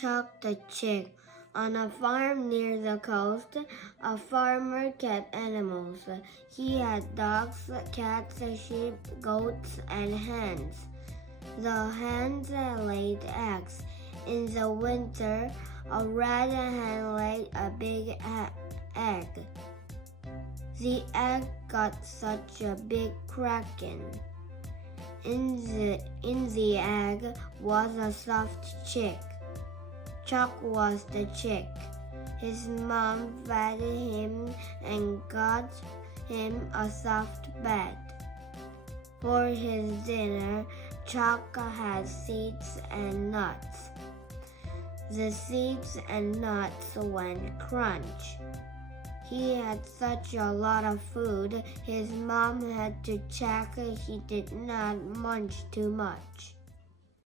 Chuck the Chick. On a farm near the coast, a farmer kept animals. He had dogs, cats, sheep, goats, and hens. The hens laid eggs. In the winter, a red hen laid a big egg. The egg got such a big cracking. In the egg was a soft chick. Chuck was the chick. His mom fed him and got him a soft bed. For his dinner, Chuck had seeds and nuts. The seeds and nuts went crunch. He had such a lot of food, his mom had to check he did not munch too much.